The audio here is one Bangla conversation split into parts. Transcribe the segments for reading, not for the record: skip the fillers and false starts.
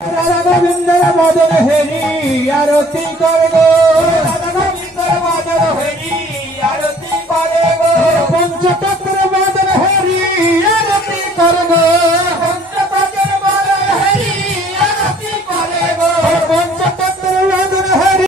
রাধা গোবিন্দর মদন হেরি আরতি করে গো, রাধা গোবিন্দর মদন হেরি আরতি করে গো, পঞ্চতত্ত্বের মদন হেরি আরতি করে গো, পঞ্চতত্ত্বের মদন হেরি আরতি করে গো, পঞ্চতত্ত্বের মদন হেরি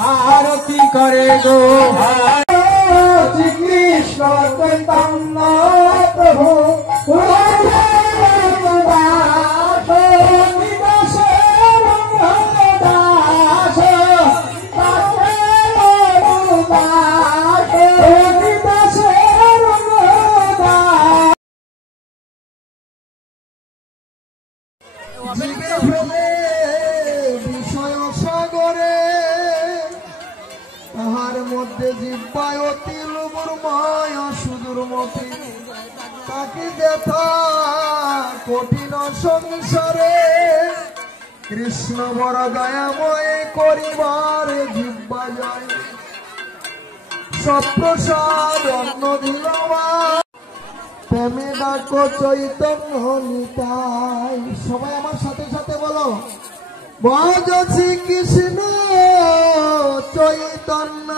आरती करे गो श्री कृष्ण चैतन्य प्रभु বিষয় সাগরে তাহার মধ্যে জিব্বায় অতি লোভর মায়া সুদূর মতি তাকে দেখা কঠিন সংসারে কৃষ্ণ বড় দয়াময় করিবার জিব্বা যায় সপ্রসাদ অন্ন দিলবা প্রেমে ডাকো চৈতন্য নিতাই। সবাই আমার সাথে সাথে বলো ভজ শ্রী কৃষ্ণ চৈতন্য